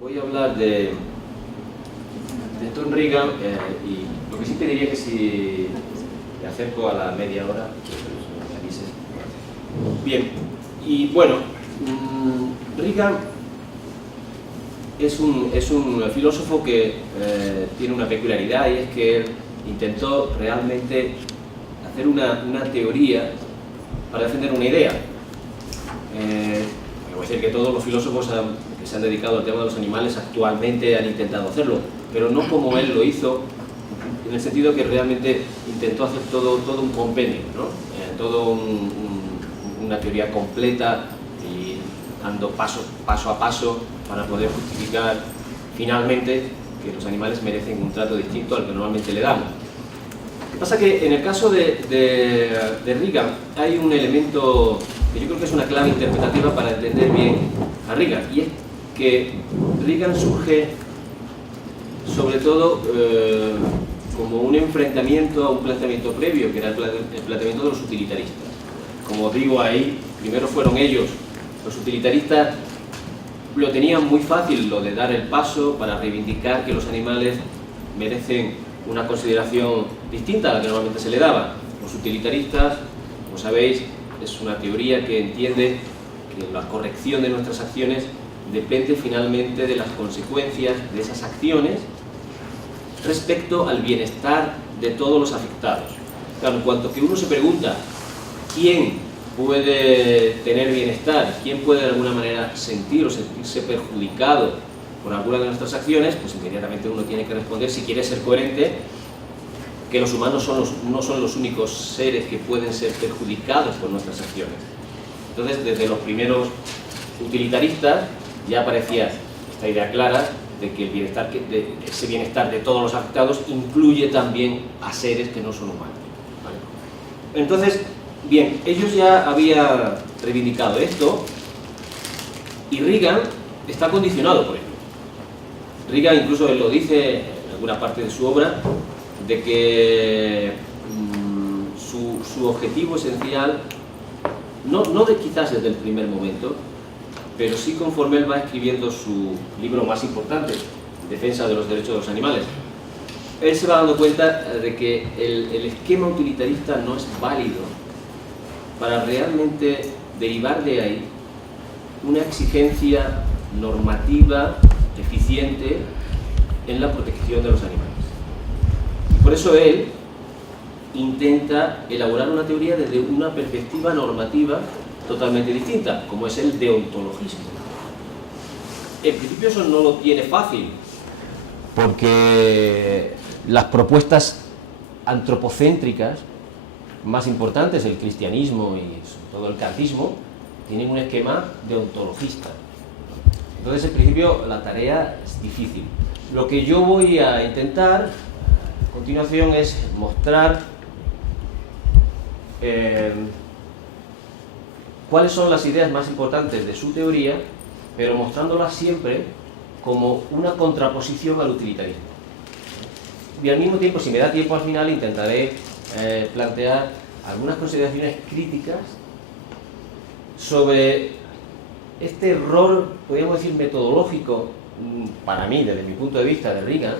Voy a hablar de Tom Reagan y lo que sí pediría es que si me acerco a la media hora, me avises. Bien, y bueno, Reagan es un filósofo que tiene una peculiaridad, y es que él intentó realmente hacer una teoría para defender una idea. Voy a decir que todos los filósofos que se han dedicado al tema de los animales actualmente han intentado hacerlo, pero no como él lo hizo, en el sentido que realmente intentó hacer todo un compendio, ¿no? Una teoría completa y dando paso a paso para poder justificar finalmente que los animales merecen un trato distinto al que normalmente le damos. Lo que pasa es que en el caso de Reagan hay un elemento que yo creo que es una clave interpretativa para entender bien a Reagan, y es que Reagan surge sobre todo como un enfrentamiento a un planteamiento previo, que era el planteamiento de los utilitaristas. Como digo ahí, primero fueron ellos, los utilitaristas lo tenían muy fácil, lo de dar el paso para reivindicar que los animales merecen una consideración distinta a la que normalmente se le daba. Los utilitaristas, como sabéis, es una teoría que entiende que la corrección de nuestras acciones depende finalmente de las consecuencias de esas acciones respecto al bienestar de todos los afectados. Claro, en cuanto que uno se pregunta quién puede tener bienestar, quién puede de alguna manera sentir o sentirse perjudicado por alguna de nuestras acciones, pues inmediatamente uno tiene que responder, si quiere ser coherente, que los humanos no son los únicos seres que pueden ser perjudicados por nuestras acciones. Entonces, desde los primeros utilitaristas ya aparecía esta idea clara de que ese bienestar de todos los afectados incluye también a seres que no son humanos, ¿vale? Entonces, bien, ellos ya habían reivindicado esto, y Reagan está condicionado por ello. Reagan incluso él lo dice en alguna parte de su obra, de que su objetivo esencial, no quizás desde el primer momento, pero sí conforme él va escribiendo su libro más importante, Defensa de los Derechos de los Animales, él se va dando cuenta de que el esquema utilitarista no es válido para realmente derivar de ahí una exigencia normativa eficiente en la protección de los animales. Y por eso él intenta elaborar una teoría desde una perspectiva normativa totalmente distinta, como es el deontologismo. En principio eso no lo tiene fácil, porque las propuestas antropocéntricas más importantes, el cristianismo y sobre todo el kantismo, tienen un esquema deontologista. Entonces, en principio, la tarea es difícil. Lo que yo voy a intentar a continuación es mostrar cuáles son las ideas más importantes de su teoría, pero mostrándolas siempre como una contraposición al utilitarismo. Y al mismo tiempo, si me da tiempo al final, intentaré plantear algunas consideraciones críticas sobre este error, podríamos decir, metodológico, para mí, desde mi punto de vista, de Reagan,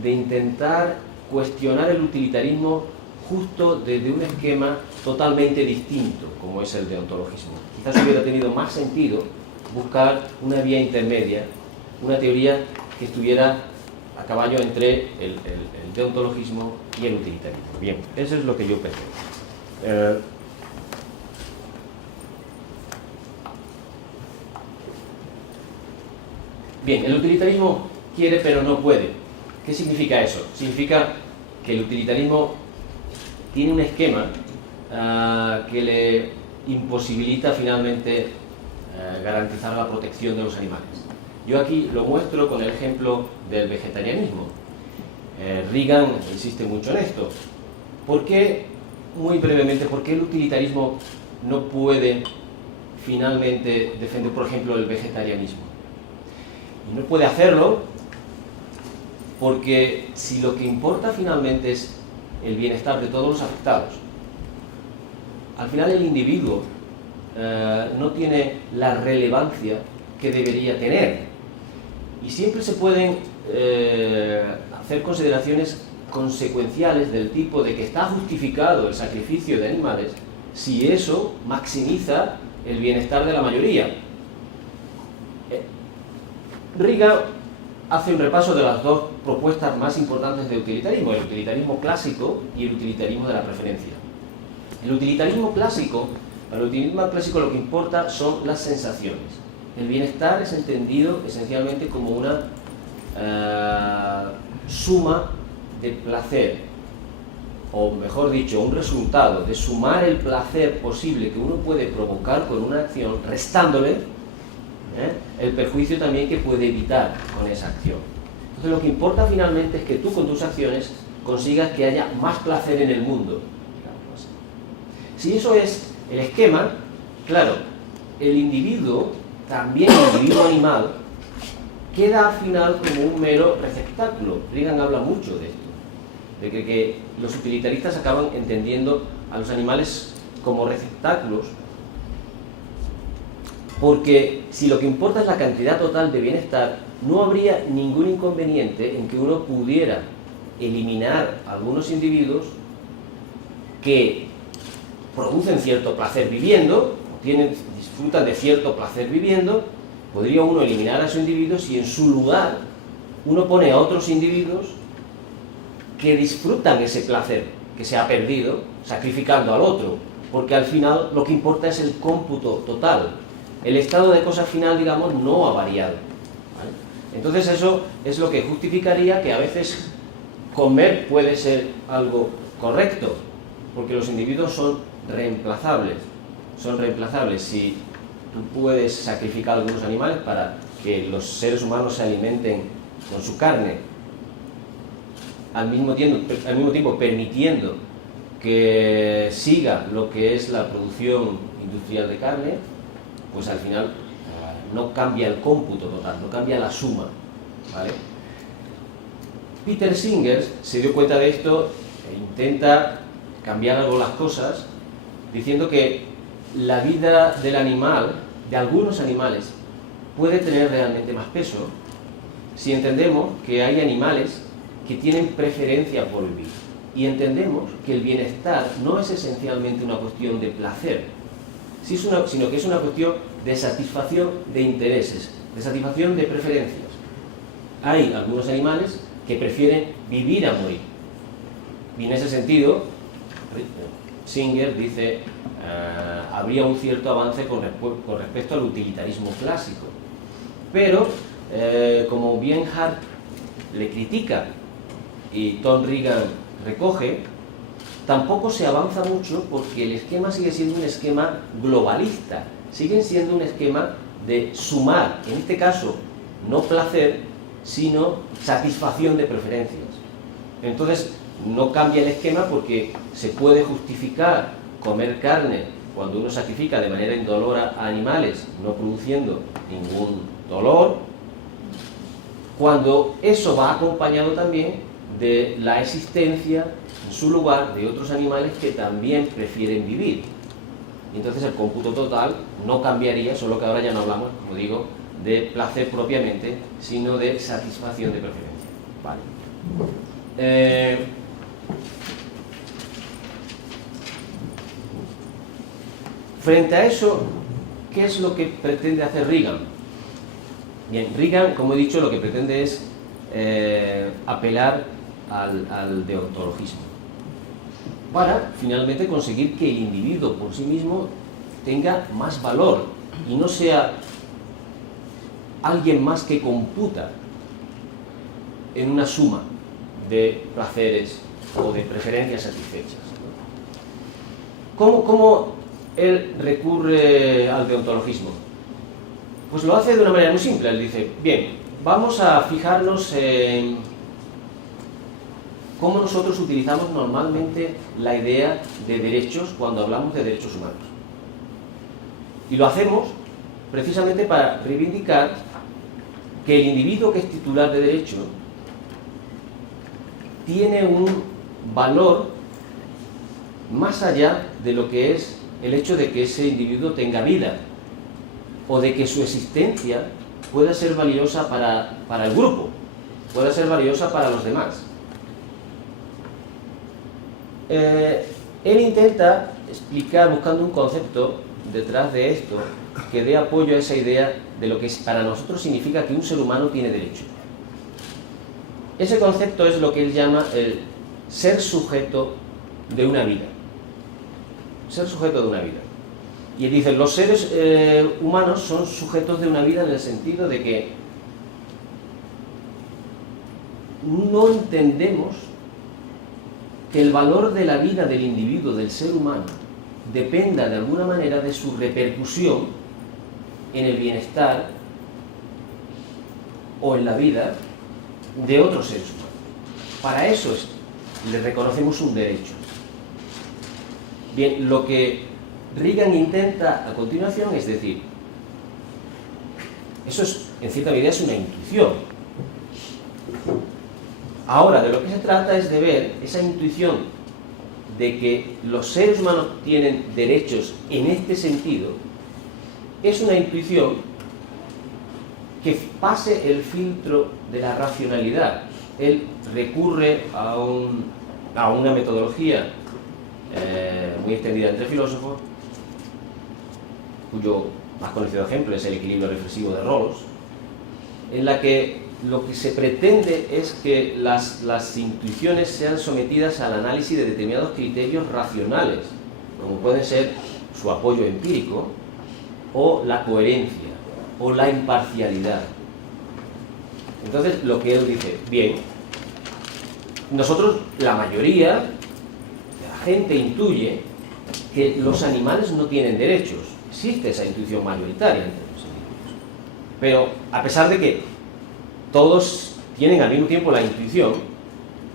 de intentar cuestionar el utilitarismo justo desde un esquema totalmente distinto, como es el deontologismo. Quizás hubiera tenido más sentido buscar una vía intermedia, una teoría que estuviera a caballo entre el deontologismo y el utilitarismo. Bien, eso es lo que yo pretendo. Bien, el utilitarismo quiere pero no puede. ¿Qué significa eso? Significa que el utilitarismo tiene un esquema que le imposibilita finalmente garantizar la protección de los animales. Yo aquí lo muestro con el ejemplo del vegetarianismo. Reagan insiste mucho en esto. ¿Por qué, muy brevemente, por qué el utilitarismo no puede finalmente defender, por ejemplo, el vegetarianismo? Y no puede hacerlo porque si lo que importa finalmente es el bienestar de todos los afectados, al final el individuo no tiene la relevancia que debería tener. Y siempre se pueden hacer consideraciones consecuenciales del tipo de que está justificado el sacrificio de animales si eso maximiza el bienestar de la mayoría. Reagan hace un repaso de las dos propuestas más importantes de utilitarismo, el utilitarismo clásico y el utilitarismo de la preferencia. El utilitarismo clásico, para el utilitarismo clásico lo que importa son las sensaciones. El bienestar es entendido esencialmente como una suma de placer, o mejor dicho, un resultado de sumar el placer posible que uno puede provocar con una acción, restándole el perjuicio también que puede evitar con esa acción. Entonces lo que importa finalmente es que tú con tus acciones consigas que haya más placer en el mundo, digamos así. Si eso es el esquema, claro, el individuo, también el individuo animal, queda al final como un mero receptáculo. Reagan habla mucho de esto, de que los utilitaristas acaban entendiendo a los animales como receptáculos, porque si lo que importa es la cantidad total de bienestar, no habría ningún inconveniente en que uno pudiera eliminar algunos individuos que producen cierto placer viviendo, disfrutan de cierto placer viviendo. Podría uno eliminar a esos individuos y en su lugar uno pone a otros individuos que disfrutan ese placer que se ha perdido, sacrificando al otro, porque al final lo que importa es el cómputo total. El estado de cosas final, digamos, no ha variado, ¿vale? Entonces eso es lo que justificaría que a veces comer puede ser algo correcto, porque los individuos son reemplazables. Si tú puedes sacrificar a algunos animales para que los seres humanos se alimenten con su carne, al mismo tiempo permitiendo que siga lo que es la producción industrial de carne, pues al final no cambia el cómputo total, no cambia la suma, ¿vale? Peter Singer se dio cuenta de esto e intenta cambiar algo las cosas, diciendo que la vida del animal, de algunos animales, puede tener realmente más peso si entendemos que hay animales que tienen preferencia por vivir y entendemos que el bienestar no es esencialmente una cuestión de placer, sino que es una cuestión de satisfacción de intereses, de satisfacción de preferencias. Hay algunos animales que prefieren vivir a morir. Y en ese sentido, Singer dice, habría un cierto avance con respecto al utilitarismo clásico. Pero, como bien Hart le critica y Tom Reagan recoge, tampoco se avanza mucho porque el esquema sigue siendo un esquema globalista, sigue siendo un esquema de sumar, en este caso, no placer, sino satisfacción de preferencias. Entonces, no cambia el esquema porque se puede justificar comer carne cuando uno sacrifica de manera indolora a animales, no produciendo ningún dolor, cuando eso va acompañado también de la existencia en su lugar de otros animales que también prefieren vivir. Y entonces el cómputo total no cambiaría, solo que ahora ya no hablamos, como digo, de placer propiamente, sino de satisfacción de preferencia. Vale. Frente a eso, ¿qué es lo que pretende hacer Reagan? Bien, Reagan, como he dicho, lo que pretende es apelar al deontologismo para finalmente conseguir que el individuo por sí mismo tenga más valor y no sea alguien más que computa en una suma de placeres o de preferencias satisfechas, ¿no? ¿Cómo él recurre al deontologismo? Pues lo hace de una manera muy simple. Él dice, bien, vamos a fijarnos en cómo nosotros utilizamos normalmente la idea de derechos cuando hablamos de derechos humanos. Y lo hacemos precisamente para reivindicar que el individuo que es titular de derecho tiene un valor más allá de lo que es el hecho de que ese individuo tenga vida o de que su existencia pueda ser valiosa para el grupo, pueda ser valiosa para los demás. Él intenta explicar, buscando un concepto detrás de esto, que dé apoyo a esa idea de lo que para nosotros significa que un ser humano tiene derechos. Ese concepto es lo que él llama el ser sujeto de una vida. Ser sujeto de una vida. Y él dice, los seres humanos son sujetos de una vida en el sentido de que no entendemos que el valor de la vida del individuo, del ser humano, dependa de alguna manera de su repercusión en el bienestar o en la vida de otros seres humanos. Para eso le reconocemos un derecho. Bien, lo que Reagan intenta a continuación es decir, eso es, en cierta medida es una intuición. Ahora, de lo que se trata es de ver esa intuición de que los seres humanos tienen derechos en este sentido, es una intuición que pase el filtro de la racionalidad. Él recurre a una metodología muy extendida entre filósofos, cuyo más conocido ejemplo es el equilibrio reflexivo de Rawls, en la que lo que se pretende es que las intuiciones sean sometidas al análisis de determinados criterios racionales, como pueden ser su apoyo empírico, o la coherencia, o la imparcialidad. Entonces, lo que él dice, bien, nosotros, la mayoría de la gente intuye que los animales no tienen derechos. Existe esa intuición mayoritaria entre los individuos. Pero, a pesar de que todos tienen al mismo tiempo la intuición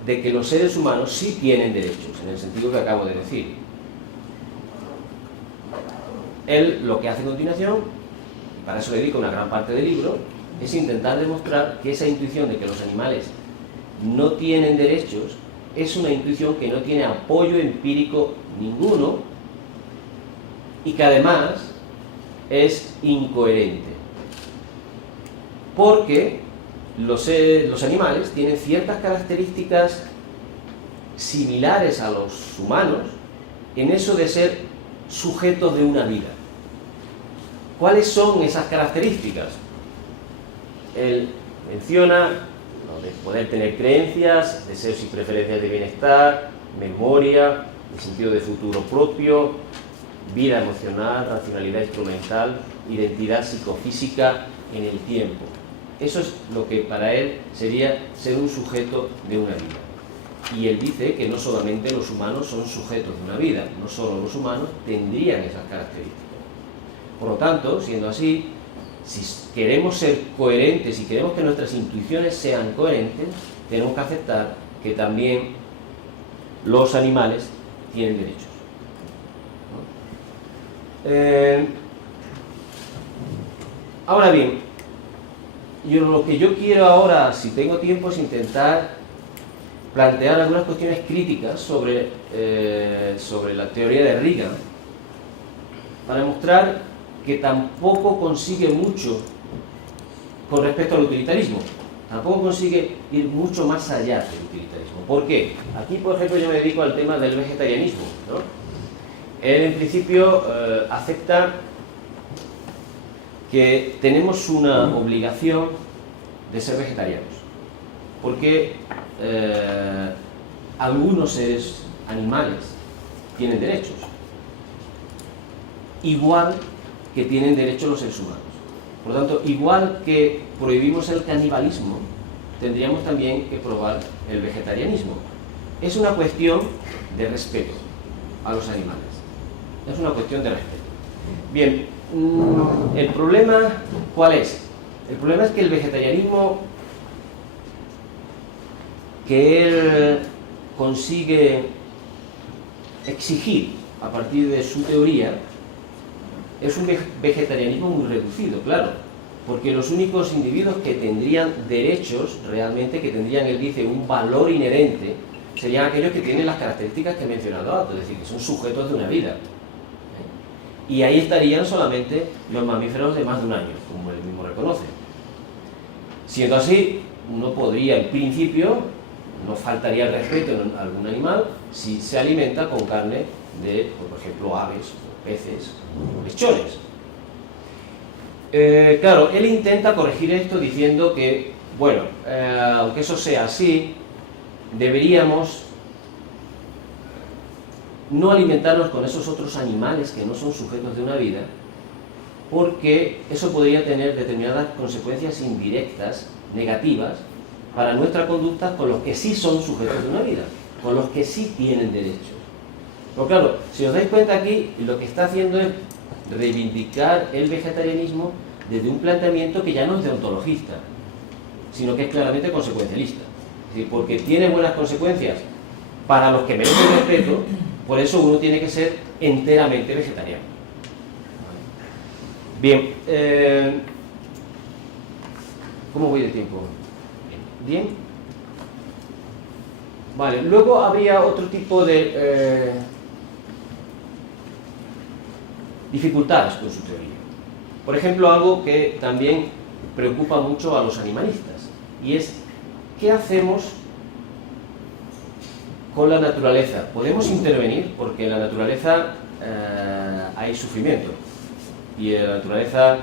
de que los seres humanos sí tienen derechos, en el sentido que acabo de decir. Él lo que hace a continuación, y para eso le dedica una gran parte del libro, es intentar demostrar que esa intuición de que los animales no tienen derechos es una intuición que no tiene apoyo empírico ninguno y que además es incoherente. Porque los animales tienen ciertas características similares a los humanos en eso de ser sujetos de una vida. ¿Cuáles son esas características? Él menciona lo de poder tener creencias, deseos y preferencias de bienestar, memoria, el sentido de futuro propio, vida emocional, racionalidad instrumental, identidad psicofísica en el tiempo. Eso es lo que para él sería ser un sujeto de una vida. Y él dice que no solamente los humanos son sujetos de una vida, no solo los humanos tendrían esas características. Por lo tanto, siendo así, si queremos ser coherentes y queremos que nuestras intuiciones sean coherentes, tenemos que aceptar que también los animales tienen derechos. Ahora bien, lo que yo quiero ahora, si tengo tiempo, es intentar plantear algunas cuestiones críticas sobre la teoría de Reagan, para demostrar que tampoco consigue mucho con respecto al utilitarismo. Tampoco consigue ir mucho más allá del utilitarismo. ¿Por qué? Aquí, por ejemplo, yo me dedico al tema del vegetarianismo, ¿no? Él, en principio, acepta que tenemos una obligación de ser vegetarianos, porque algunos seres animales tienen derechos, igual que tienen derechos los seres humanos. Por lo tanto, igual que prohibimos el canibalismo, tendríamos también que probar el vegetarianismo. Es una cuestión de respeto a los animales. Es una cuestión de respeto. Bien, ¿el problema cuál es? El problema es que el vegetarianismo que él consigue exigir a partir de su teoría es un vegetarianismo muy reducido, claro, porque los únicos individuos que tendrían derechos, realmente, que tendrían, él dice, un valor inherente, serían aquellos que tienen las características que he mencionado antes, es decir, que son sujetos de una vida. Y ahí estarían solamente los mamíferos de más de un año, como él mismo reconoce. Siendo así, uno podría, en principio, no faltaría el respeto a algún animal si se alimenta con carne de, por ejemplo, aves, peces o lechones. Claro, él intenta corregir esto diciendo que, bueno, aunque eso sea así, deberíamos no alimentarnos con esos otros animales que no son sujetos de una vida, porque eso podría tener determinadas consecuencias indirectas, negativas, para nuestra conducta con los que sí son sujetos de una vida, con los que sí tienen derechos. Pero claro, si os dais cuenta aquí, lo que está haciendo es reivindicar el vegetarianismo desde un planteamiento que ya no es deontologista, sino que es claramente consecuencialista. Es decir, porque tiene buenas consecuencias para los que merecen respeto, por eso uno tiene que ser enteramente vegetariano. Bien, ¿cómo voy de tiempo? Bien. Vale, luego habría otro tipo de dificultades con su teoría. Por ejemplo, algo que también preocupa mucho a los animalistas, y es ¿qué hacemos con la naturaleza? ¿Podemos intervenir? Porque en la naturaleza hay sufrimiento, y en la naturaleza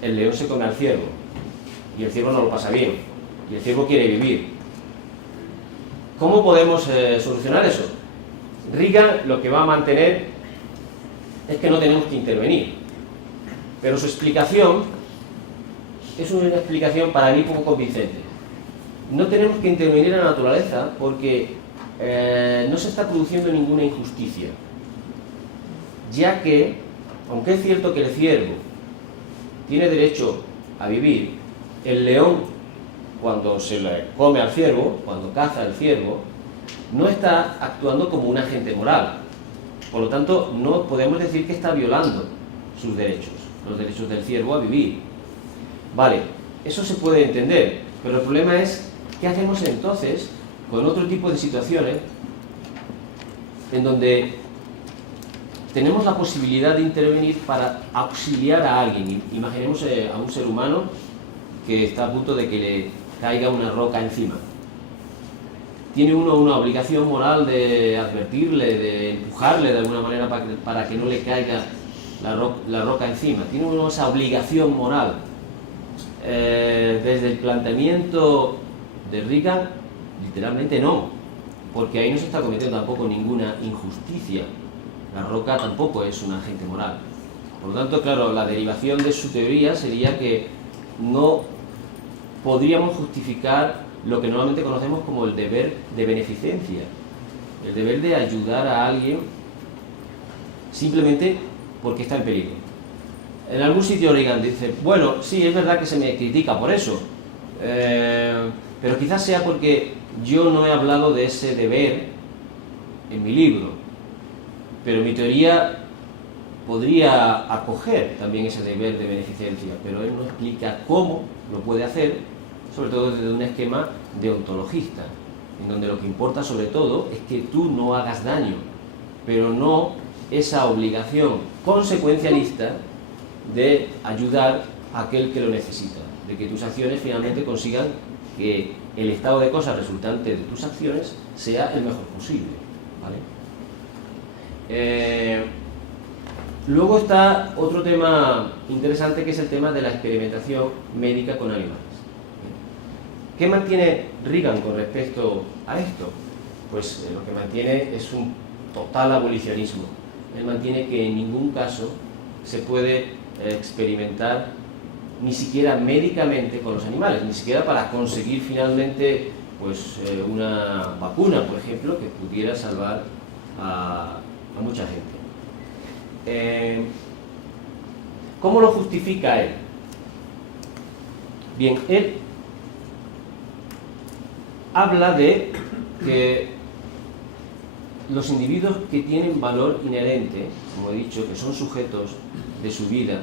el león se come al ciervo, y el ciervo no lo pasa bien, y el ciervo quiere vivir. ¿Cómo podemos solucionar eso? Reagan lo que va a mantener es que no tenemos que intervenir, pero su explicación es una explicación para mí poco convincente. No tenemos que intervenir en la naturaleza porque no se está produciendo ninguna injusticia, ya que, aunque es cierto que el ciervo tiene derecho a vivir, el león, cuando se le come al ciervo, cuando caza al ciervo, no está actuando como un agente moral. Por lo tanto, no podemos decir que está violando sus derechos, los derechos del ciervo a vivir. Vale, eso se puede entender, pero el problema es, ¿qué hacemos entonces con otro tipo de situaciones en donde tenemos la posibilidad de intervenir para auxiliar a alguien? Imaginemos a un ser humano que está a punto de que le caiga una roca encima. Tiene uno una obligación moral de advertirle, de empujarle de alguna manera para que no le caiga la roca encima. Tiene uno esa obligación moral. Desde el planteamiento de Reagan, literalmente no, porque ahí no se está cometiendo tampoco ninguna injusticia. La roca tampoco es un agente moral. Por lo tanto, claro, la derivación de su teoría sería que no podríamos justificar lo que normalmente conocemos como el deber de beneficencia, el deber de ayudar a alguien simplemente porque está en peligro. En algún sitio Reagan dice, bueno, sí, es verdad que se me critica por eso, pero quizás sea porque yo no he hablado de ese deber en mi libro, pero mi teoría podría acoger también ese deber de beneficencia, pero él no explica cómo lo puede hacer, sobre todo desde un esquema deontologista, en donde lo que importa sobre todo es que tú no hagas daño, pero no esa obligación consecuencialista de ayudar a aquel que lo necesita, de que tus acciones finalmente consigan que el estado de cosas resultante de tus acciones sea el mejor posible, ¿vale? Luego está otro tema interesante, que es el tema de la experimentación médica con animales. ¿Qué mantiene Reagan con respecto a esto? Pues lo que mantiene es un total abolicionismo. Él mantiene que en ningún caso se puede experimentar ni siquiera médicamente con los animales, ni siquiera para conseguir finalmente pues, una vacuna, por ejemplo, que pudiera salvar a mucha gente. ¿Cómo lo justifica él? Bien, él habla de que los individuos que tienen valor inherente, como he dicho, que son sujetos de su vida,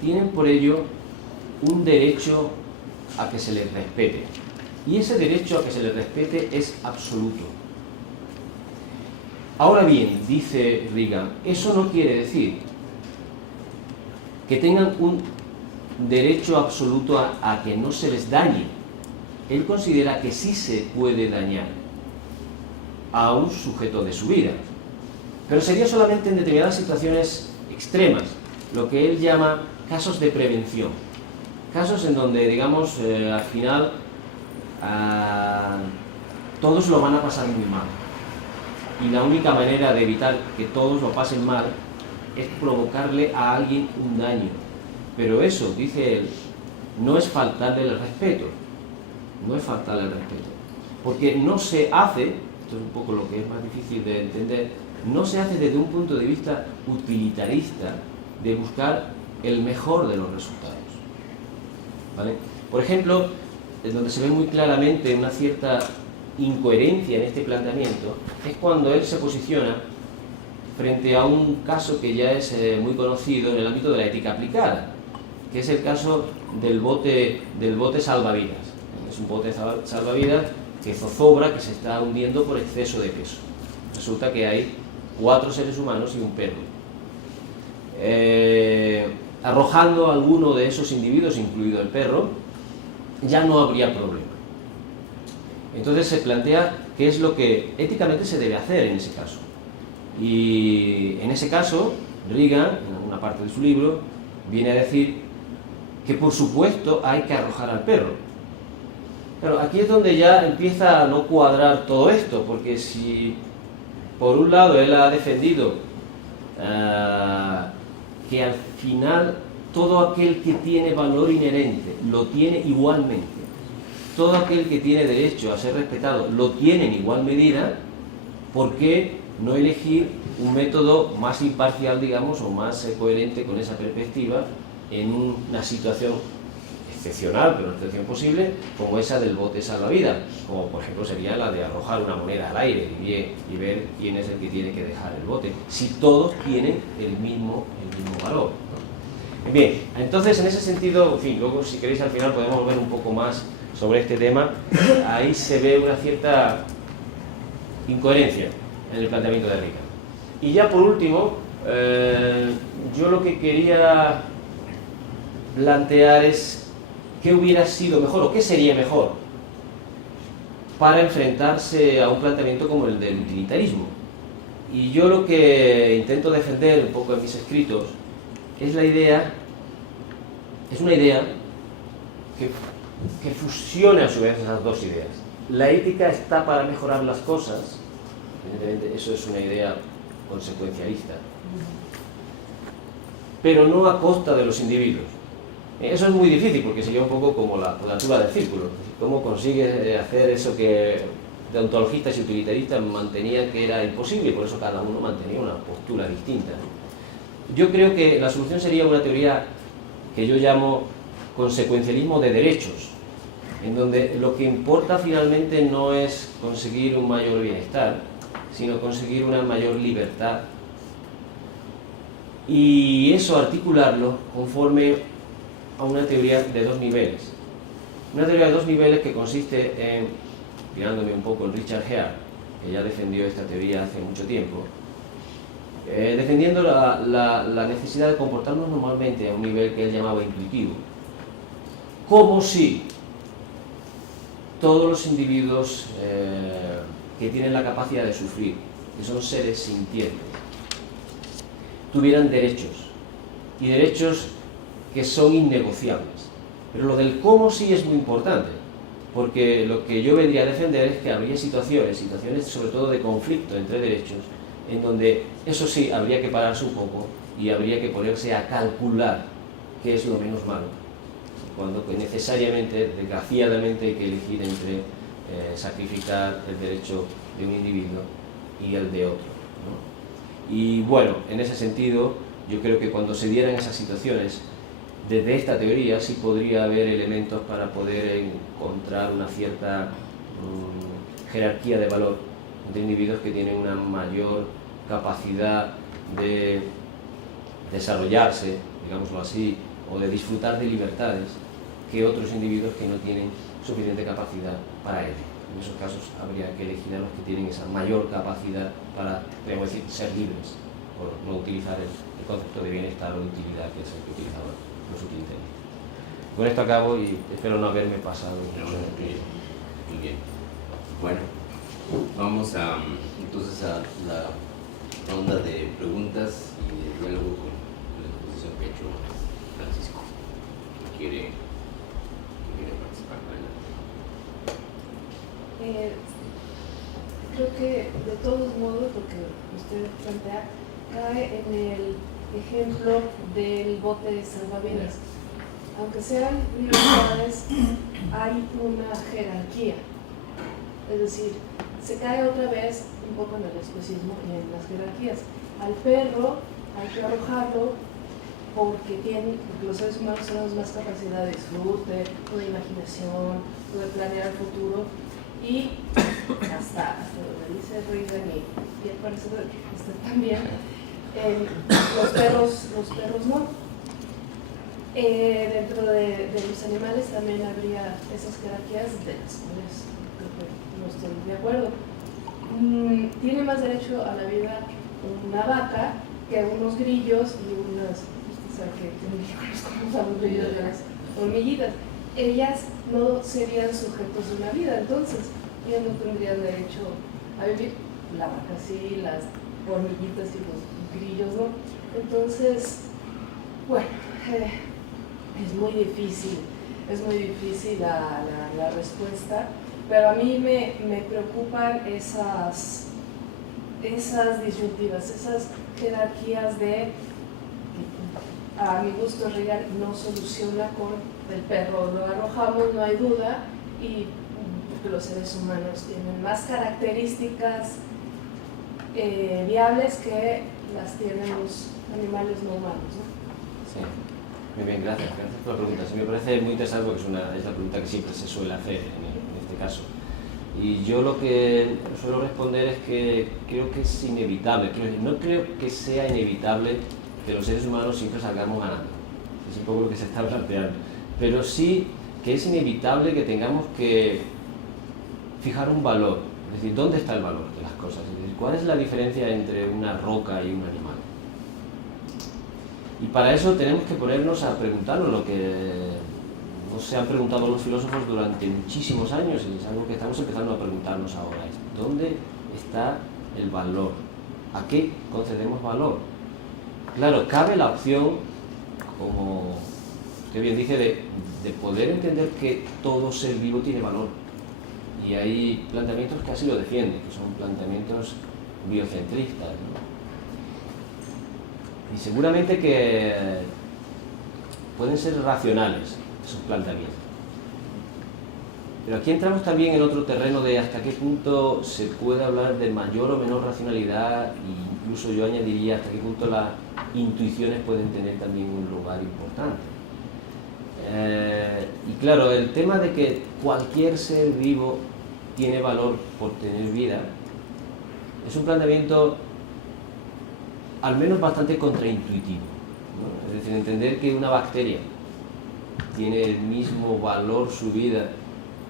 tienen por ello un derecho a que se les respete. Y ese derecho a que se les respete es absoluto. Ahora bien, dice Reagan, eso no quiere decir que tengan un derecho absoluto a que no se les dañe. Él considera que sí se puede dañar a un sujeto de su vida, pero sería solamente en determinadas situaciones extremas, lo que él llama casos de prevención, casos en donde, digamos, al final todos lo van a pasar muy mal, y la única manera de evitar que todos lo pasen mal es provocarle a alguien un daño. Pero eso, dice él, no es faltarle el respeto, no es faltarle el respeto, porque no se hace, esto es un poco lo que es más difícil de entender, no se hace desde un punto de vista utilitarista de buscar el mejor de los resultados, ¿vale? Por ejemplo, en donde se ve muy claramente una cierta incoherencia en este planteamiento es cuando él se posiciona frente a un caso que ya es muy conocido en el ámbito de la ética aplicada, que es el caso del bote salvavidas. Es un bote salvavidas que zozobra, que se está hundiendo por exceso de peso. Resulta que hay 4 seres humanos y un perro. Arrojando a alguno de esos individuos, incluido el perro, ya no habría problema. Entonces se plantea qué es lo que éticamente se debe hacer en ese caso. Y en ese caso, Reagan, en una parte de su libro, viene a decir que por supuesto hay que arrojar al perro. Pero aquí es donde ya empieza a no cuadrar todo esto, porque si por un lado él ha defendido que al final todo aquel que tiene valor inherente lo tiene igualmente, todo aquel que tiene derecho a ser respetado lo tiene en igual medida, ¿por qué no elegir un método más imparcial, digamos, o más coherente con esa perspectiva en una situación excepcional, pero una situación posible, como esa del bote salvavidas, como por ejemplo sería la de arrojar una moneda al aire y ver quién es el que tiene que dejar el bote, si todos tienen el mismo valor, ¿no? Bien, entonces en ese sentido, en fin, luego si queréis al final podemos ver un poco más sobre este tema. Ahí se ve una cierta incoherencia en el planteamiento de Reagan. Y ya por último, yo lo que quería plantear es qué hubiera sido mejor o qué sería mejor para enfrentarse a un planteamiento como el del utilitarismo. Y yo lo que intento defender un poco en mis escritos es una idea que fusione a su vez esas dos ideas. La ética está para mejorar las cosas, evidentemente eso es una idea consecuencialista, pero no a costa de los individuos. Eso es muy difícil porque sería un poco como la cuadratura del círculo. ¿Cómo consigues hacer eso que deontologistas y utilitaristas mantenían que era imposible y por eso cada uno mantenía una postura distinta, ¿no? Yo creo que la solución sería una teoría que yo llamo consecuencialismo de derechos, en donde lo que importa finalmente no es conseguir un mayor bienestar, sino conseguir una mayor libertad. Y eso articularlo conforme a una teoría de 2 niveles. Una teoría de 2 niveles que consiste en, tirándome un poco en Richard Heart, que ya defendió esta teoría hace mucho tiempo, defendiendo la necesidad de comportarnos normalmente a un nivel que él llamaba intuitivo, como si todos los individuos que tienen la capacidad de sufrir, que son seres sintientes, tuvieran derechos, y derechos que son innegociables. Pero lo del cómo sí es muy importante, porque lo que yo vendría a defender es que habría situaciones sobre todo de conflicto entre derechos, en donde eso sí habría que pararse un poco y habría que ponerse a calcular qué es lo menos malo, cuando necesariamente, desgraciadamente, hay que elegir entre sacrificar el derecho de un individuo y el de otro, ¿no? Y bueno, en ese sentido, yo creo que cuando se dieran esas situaciones, desde esta teoría sí podría haber elementos para poder encontrar una cierta jerarquía de valor de individuos que tienen una mayor capacidad de desarrollarse, digámoslo así, o de disfrutar de libertades que otros individuos que no tienen suficiente capacidad para ello. En esos casos habría que elegir a los que tienen esa mayor capacidad para, podemos decir, ser libres, por no utilizar el concepto de bienestar o de utilidad que es el que utilizaban los utilitaristas. Con esto acabo y espero no haberme pasado. Muy bien. Bueno, vamos entonces a la ronda de preguntas y de diálogo con la exposición que ha hecho Francisco. ¿Quiere participar? Creo que de todos modos lo que usted plantea cae en el ejemplo del bote salvavidas. Aunque sean libertades, hay una jerarquía. Es decir, se cae otra vez un poco en el especismo y en las jerarquías. Al perro hay que arrojarlo porque los seres humanos tenemos más capacidad de disfrute, de imaginación, de planear el futuro, y hasta donde dice Reagan y al parecer usted también, los perros no. Dentro de los animales también habría esas jerarquías de las cuales creo que no estoy de acuerdo. Tiene más derecho a la vida una vaca que unos grillos y unas, usted sabe que en México los conocemos a los grillos de las hormiguitas. Ellas no serían sujetos de una vida, entonces ellas no tendrían derecho a vivir. La vaca sí, las hormiguitas y los grillos no. Entonces, bueno, es muy difícil la respuesta, pero a mí me preocupan esas disyuntivas, esas jerarquías de, a mi gusto, Reagan no soluciona con el perro, lo arrojamos, no hay duda, y porque los seres humanos tienen más características viables que las tienen los animales no humanos, ¿no? Sí. Muy bien, gracias por la pregunta. Sí, me parece muy interesante porque es la pregunta que siempre se suele hacer en este caso. Y yo lo que suelo responder es que creo que es inevitable, no creo que sea inevitable que los seres humanos siempre salgamos ganando. Es un poco lo que se está planteando. Pero sí que es inevitable que tengamos que fijar un valor. Es decir, ¿dónde está el valor de las cosas? Es decir, ¿cuál es la diferencia entre una roca y un animal? Y para eso tenemos que ponernos a preguntarnos lo que nos se han preguntado los filósofos durante muchísimos años, y es algo que estamos empezando a preguntarnos ahora. ¿Dónde está el valor? ¿A qué concedemos valor? Claro, cabe la opción, como usted bien dice, de poder entender que todo ser vivo tiene valor. Y hay planteamientos que así lo defienden, que son planteamientos biocentristas, ¿no? Y seguramente que pueden ser racionales esos planteamientos. Pero aquí entramos también en otro terreno de hasta qué punto se puede hablar de mayor o menor racionalidad, e incluso yo añadiría hasta qué punto las intuiciones pueden tener también un lugar importante. Y claro, el tema de que cualquier ser vivo tiene valor por tener vida es un planteamiento al menos bastante contraintuitivo, ¿no? Es decir, entender que una bacteria tiene el mismo valor su vida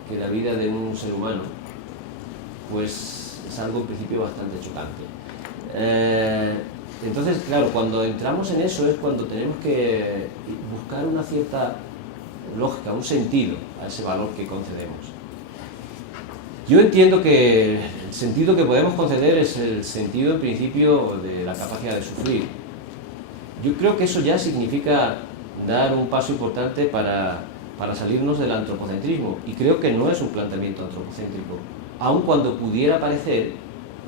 que la vida de un ser humano, pues es algo en principio bastante chocante. Entonces, claro, cuando entramos en eso es cuando tenemos que buscar una cierta lógica, un sentido a ese valor que concedemos. Yo entiendo que el sentido que podemos conceder es el sentido, en principio, de la capacidad de sufrir. Yo creo que eso ya significa dar un paso importante para salirnos del antropocentrismo, y creo que no es un planteamiento antropocéntrico, aun cuando pudiera parecer,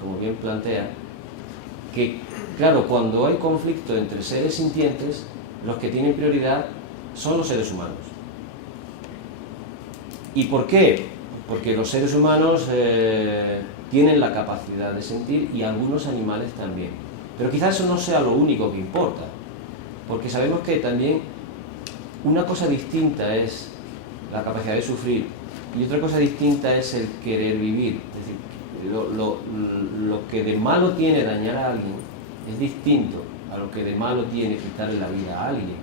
como bien plantea, que, claro, cuando hay conflicto entre seres sintientes, los que tienen prioridad son los seres humanos. ¿Y por qué? Porque los seres humanos tienen la capacidad de sentir, y algunos animales también. Pero quizás eso no sea lo único que importa, porque sabemos que también una cosa distinta es la capacidad de sufrir y otra cosa distinta es el querer vivir. Es decir, lo que de malo tiene dañar a alguien es distinto a lo que de malo tiene quitarle la vida a alguien.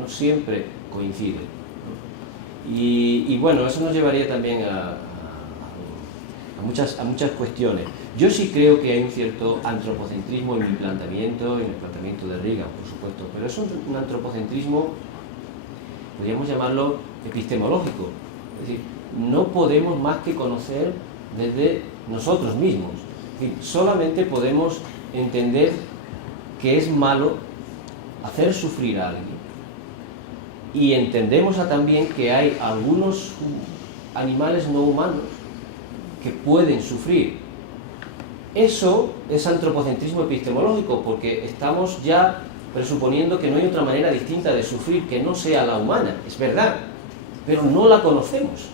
No siempre coincide, ¿no? Y bueno, eso nos llevaría también a muchas cuestiones. Yo sí creo que hay un cierto antropocentrismo en mi planteamiento, en el planteamiento de Reagan, por supuesto, pero es un antropocentrismo podríamos llamarlo epistemológico. Es decir, no podemos más que conocer desde nosotros mismos. Es decir, solamente podemos entender que es malo hacer sufrir a alguien. Y entendemos también que hay algunos animales no humanos que pueden sufrir. Eso es antropocentrismo epistemológico, porque estamos ya presuponiendo que no hay otra manera distinta de sufrir que no sea la humana. Es verdad, pero no la conocemos.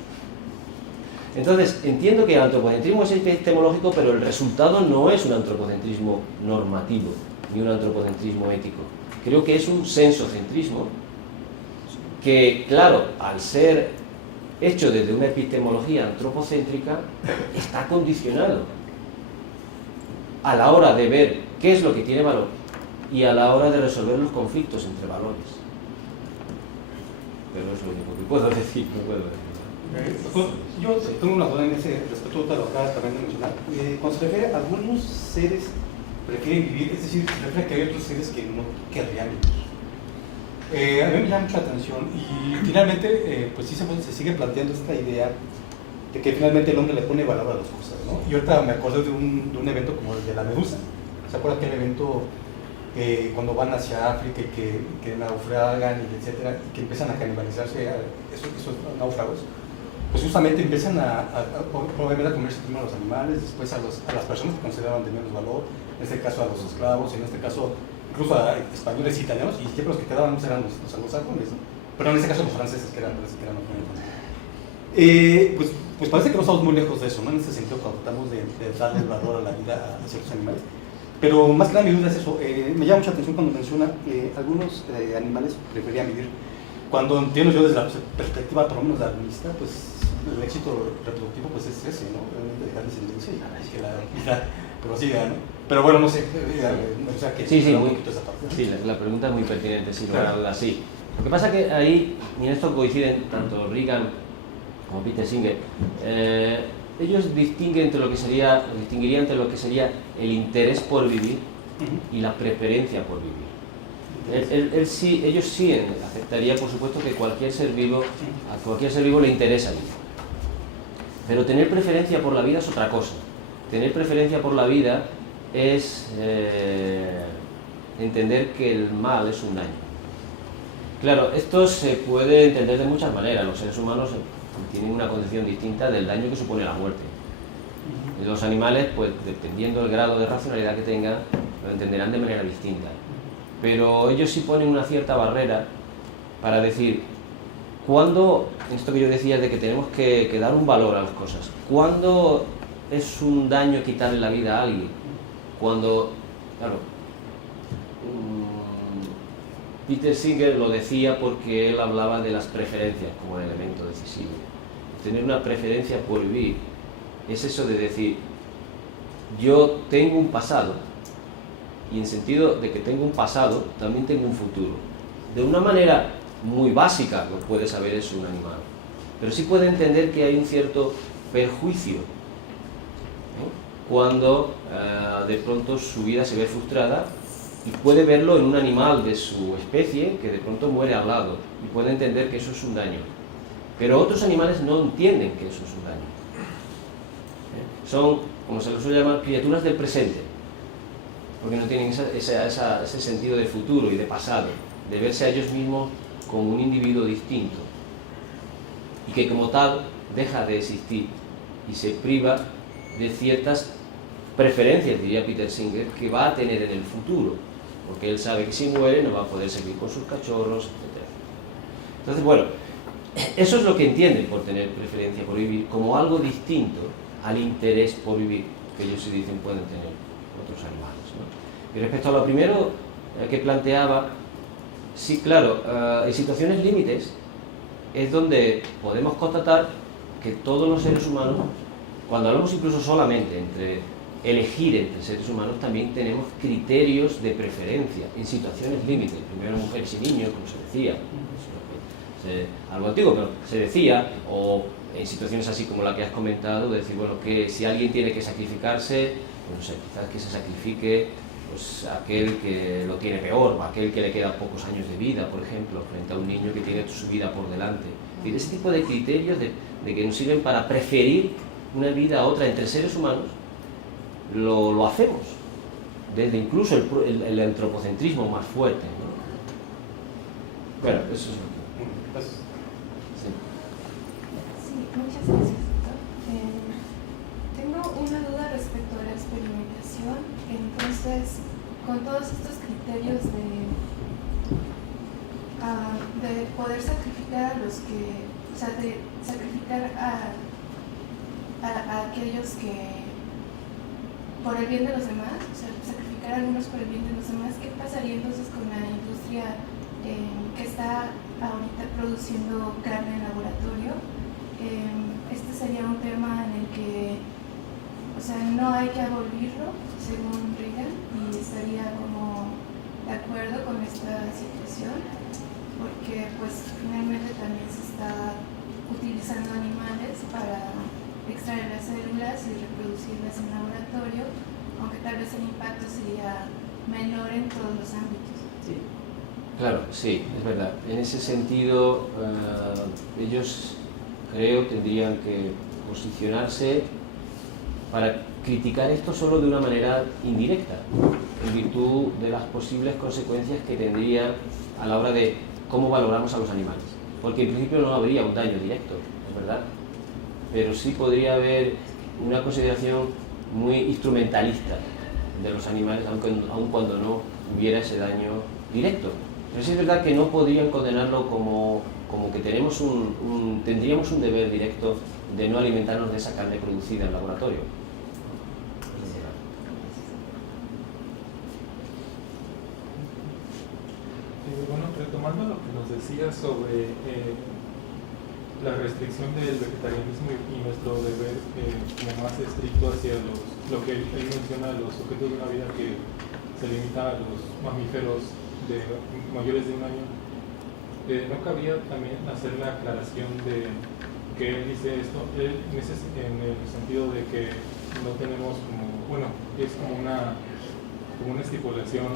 Entonces, entiendo que el antropocentrismo es epistemológico, pero el resultado no es un antropocentrismo normativo, ni un antropocentrismo ético. Creo que es un sensocentrismo que, claro, al ser hecho desde una epistemología antropocéntrica, está condicionado a la hora de ver qué es lo que tiene valor y a la hora de resolver los conflictos entre valores. Pero es lo único que puedo decir, no puedo decir. Yo tengo una duda en ese respecto a lo que acabas también de mencionar. Cuando se refiere a algunos seres prefieren vivir, es decir, se refiere a que hay otros seres que no querrían vivir. A mí me llama mucha atención y finalmente pues sí se sigue planteando esta idea de que finalmente el hombre le pone valor a las cosas, ¿no? Y ahorita me acuerdo de un evento como el de la medusa. ¿Se acuerdan aquel evento cuando van hacia África y que naufragan y etcétera, y que empiezan a canibalizarse a esos náufragos? Pues justamente empiezan probablemente a comerse primero a los animales, después a las personas que consideraban de menos valor, en este caso a los esclavos, en este caso incluso a españoles y italianos, y siempre los que quedaban eran los anglosajones, ¿no? Pero en este caso los franceses, que eran los que eran pues parece que no estamos muy lejos de eso, ¿no? En este sentido, cuando tratamos de darle valor a la vida a ciertos animales. Pero más que nada mi duda es eso, me llama mucha atención cuando menciona que algunos animales preferían vivir. Cuando entiendo yo desde la perspectiva, por lo menos darwinista, pues el éxito reproductivo pues es ese, ¿no? Realmente dejar descendencia y que la vida prosiga, ¿no? Pero bueno, no sé, o sea que sí, esa parte. Sí, la pregunta es muy pertinente, sin lugar a dudas, sí. Lo que pasa es que ahí, y en esto coinciden tanto Reagan como Peter Singer, ellos distinguirían entre lo que sería el interés por vivir y la preferencia por vivir. Ellos sí aceptarían, por supuesto, que a cualquier ser vivo le interesa vivir. Pero tener preferencia por la vida es otra cosa. Tener preferencia por la vida es entender que el mal es un daño. Claro, esto se puede entender de muchas maneras. Los seres humanos tienen una concepción distinta del daño que supone la muerte. Y los animales, pues dependiendo del grado de racionalidad que tengan, lo entenderán de manera distinta. Pero ellos sí ponen una cierta barrera para decir, ¿cuándo, esto que yo decía de que tenemos que dar un valor a las cosas, cuándo es un daño quitarle la vida a alguien? Cuando, claro, Peter Singer lo decía porque él hablaba de las preferencias como elemento decisivo. Tener una preferencia por vivir es eso de decir, yo tengo un pasado, y en sentido de que tengo un pasado, también tengo un futuro. De una manera muy básica lo puede saber eso un animal, pero sí puede entender que hay un cierto perjuicio, ¿no? Cuando de pronto su vida se ve frustrada, y puede verlo en un animal de su especie que de pronto muere al lado, y puede entender que eso es un daño. Pero otros animales no entienden que eso es un daño. Son, como se les suele llamar, criaturas del presente, porque no tienen ese sentido de futuro y de pasado, de verse a ellos mismos como un individuo distinto, y que como tal deja de existir y se priva de ciertas preferencias, diría Peter Singer, que va a tener en el futuro, porque él sabe que si muere no va a poder seguir con sus cachorros, etc. Entonces, bueno, eso es lo que entienden por tener preferencia por vivir, como algo distinto al interés por vivir que ellos se dicen pueden tener otros animales, ¿no? Y respecto a lo primero que planteaba, sí, claro, en situaciones límites es donde podemos constatar que todos los seres humanos, cuando hablamos incluso solamente elegir entre seres humanos, también tenemos criterios de preferencia en situaciones límites, primero mujeres y niños, como se decía, algo antiguo, pero se decía, o en situaciones así como la que has comentado, de decir, bueno, que si alguien tiene que sacrificarse, pues no sé, quizás que se sacrifique pues aquel que lo tiene peor, o aquel que le queda pocos años de vida, por ejemplo, frente a un niño que tiene su vida por delante. Es decir, ese tipo de criterios de que nos sirven para preferir una vida a otra entre seres humanos, lo hacemos, desde incluso el antropocentrismo más fuerte, ¿no? Bueno, eso es lo que... Sí. Sí, muchas gracias, doctor. Tengo una duda respecto a la experimentación. Entonces, con todos estos criterios de poder sacrificar a los que, o sea, de sacrificar a aquellos que, por el bien de los demás, o sea, sacrificar a algunos por el bien de los demás, ¿qué pasaría entonces con la industria que está ahorita produciendo carne en laboratorio? Este sería un tema en el que, o sea, no hay que abolirlo, según Reagan, y estaría como de acuerdo con esta situación, porque pues finalmente también se está utilizando animales para extraer las células y reproducirlas en laboratorio, aunque tal vez el impacto sería menor en todos los ámbitos. Sí. Claro, sí, es verdad. En ese sentido, ellos creo tendrían que posicionarse para criticar esto solo de una manera indirecta, en virtud de las posibles consecuencias que tendría a la hora de cómo valoramos a los animales. Porque en principio no habría un daño directo, es verdad, pero sí podría haber una consideración muy instrumentalista de los animales, aun cuando no hubiera ese daño directo. Pero sí es verdad que no podrían condenarlo como que tendríamos un deber directo de no alimentarnos de esa carne producida en laboratorio. Bueno, retomando lo que nos decía sobre la restricción del vegetarianismo y nuestro deber como más estricto hacia lo que él menciona, los objetos de una vida que se limita a los mamíferos de mayores de un año, ¿no cabría también hacer la aclaración de que él dice esto en el sentido de que no tenemos como, bueno, es como una estipulación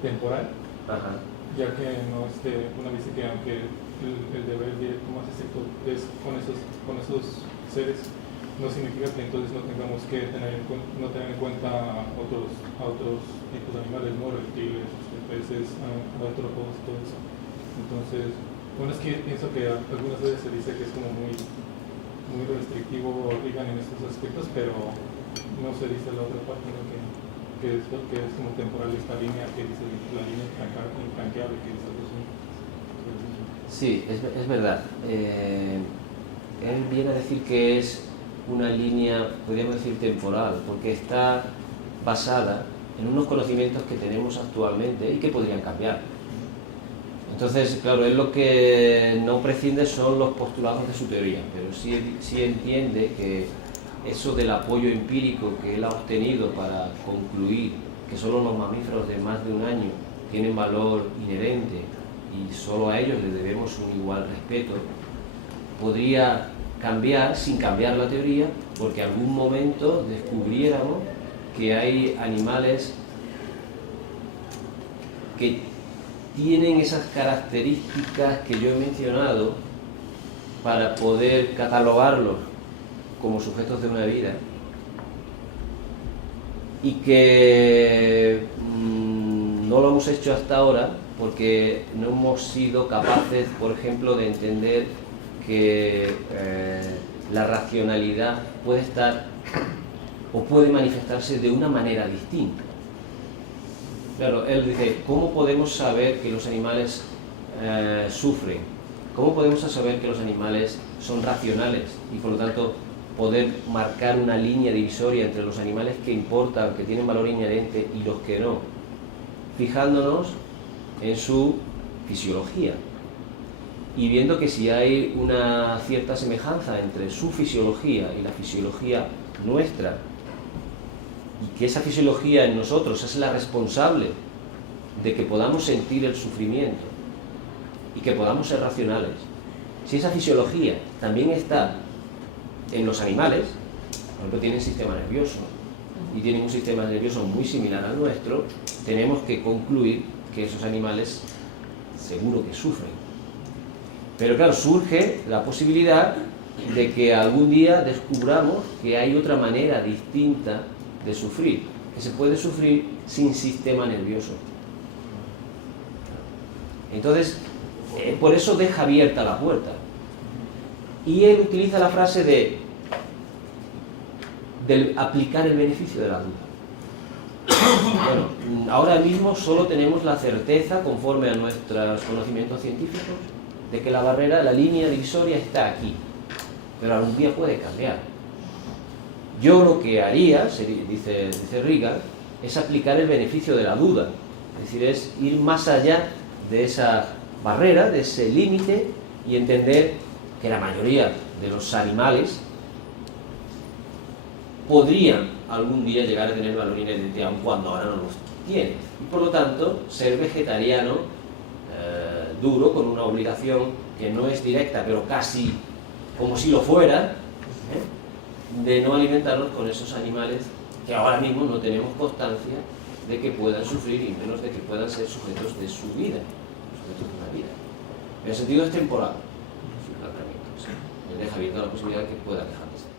temporal? Ajá. Ya que no uno dice que aunque el deber directo más estricto es con esos seres, no significa que entonces no tengamos que tener en cuenta a otros tipos de animales, ¿no? Reptiles, peces, artrópodos, todo eso. Entonces, bueno, es que pienso que algunas veces se dice que es como muy restrictivo Reagan en estos aspectos, pero no se dice la otra parte, ¿no? que es como temporal esta línea que dice la línea infranqueable que dice algo así. Sí, es verdad. Él viene a decir que es una línea, podríamos decir, temporal, porque está basada en unos conocimientos que tenemos actualmente y que podrían cambiar. Entonces, claro, él lo que no prescinde son los postulados de su teoría, pero sí entiende que eso del apoyo empírico que él ha obtenido para concluir que solo los mamíferos de más de un año tienen valor inherente y solo a ellos les debemos un igual respeto, podría cambiar sin cambiar la teoría, porque en algún momento descubriéramos que hay animales que tienen esas características que yo he mencionado para poder catalogarlos como sujetos de una vida y que no lo hemos hecho hasta ahora porque no hemos sido capaces, por ejemplo, de entender que la racionalidad puede estar o puede manifestarse de una manera distinta. Claro, él dice, ¿cómo podemos saber que los animales sufren? ¿Cómo podemos saber que los animales son racionales y por lo tanto poder marcar una línea divisoria entre los animales que importan, que tienen valor inherente y los que no? Fijándonos en su fisiología y viendo que si hay una cierta semejanza entre su fisiología y la fisiología nuestra, y que esa fisiología en nosotros es la responsable de que podamos sentir el sufrimiento y que podamos ser racionales, si esa fisiología también está en los animales, por ejemplo, tienen sistema nervioso y tienen un sistema nervioso muy similar al nuestro, tenemos que concluir que esos animales seguro que sufren. Pero claro, surge la posibilidad de que algún día descubramos que hay otra manera distinta de sufrir, que se puede sufrir sin sistema nervioso. Entonces, por eso deja abierta la puerta. Y él utiliza la frase de aplicar el beneficio de la duda. Bueno, ahora mismo solo tenemos la certeza, conforme a nuestros conocimientos científicos, de que la barrera, la línea divisoria está aquí, pero algún día puede cambiar. Yo lo que haría, dice Regan, es aplicar el beneficio de la duda, es decir, es ir más allá de esa barrera, de ese límite, y entender que la mayoría de los animales podrían algún día llegar a tener valor inherente, aun cuando ahora no los tienen. Y por lo tanto, ser vegetariano duro, con una obligación que no es directa, pero casi como si lo fuera, de no alimentarnos con esos animales que ahora mismo no tenemos constancia de que puedan sufrir, y menos de que puedan ser sujetos de su vida, sujetos de una vida. En el sentido es temporal, su planteamiento, ¿sí? Deja abierta la posibilidad de que pueda dejar de ser.